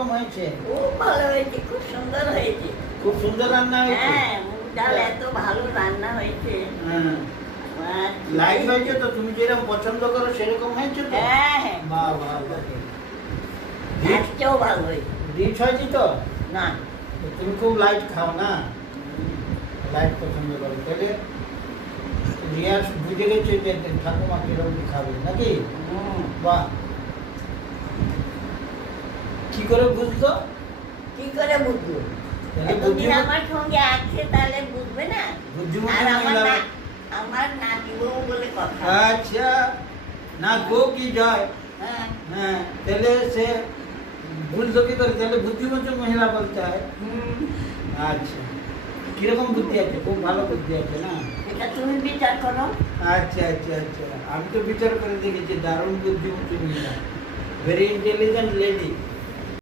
কিরকম হয়েছে? খুব ভালো হয়েছে, খুব সুন্দর হয়েছে। খুব সুন্দর রান্না হয়েছে। হ্যাঁ, মুগ ডাল এত ভালো রান্না হয়েছে। হ্যাঁ, আর লাইট হয়েছে তো, তুমি যেরকম পছন্দ করো সেরকম হয়েছে তো? হ্যাঁ হ্যাঁ, বাহ বাহ বাহ। তার চেয়েও ভালো হয়েছে। রিচ হয়েছে তো? না, তুমি খুব লাইট খাও না, লাইট পছন্দ করো, তাহলে রিয়াজ বুঝে গেছে যে ঠাকুমা কিরকম খাবে নাকি? বাহ, কি করে বুঝতো? কি করে বুঝবো? তাহলে এতদিন আমার সঙ্গে আছে, তাহলে বুঝবে না? আর বুদ্ধিমতী মহিলা। আমার নাতি বউ বলে কথা। আচ্ছা, না গো কি যায়। হ্যাঁ, হ্যাঁ, তাহলে সে বুঝলো কি করে? তাহলে বুদ্ধিমতী মহিলা বলতে হয়। আচ্ছা, কিরকম বুদ্ধি আছে? খুব ভালো বুদ্ধি আছে না? এটা তুমি বিচার করো। আচ্ছা আচ্ছা আচ্ছা, আমি তো বিচার করে দেখেছি, দারুণ বুদ্ধিমতী মহিলা, ভেরি ইন্টেলিজেন্ট লেডি।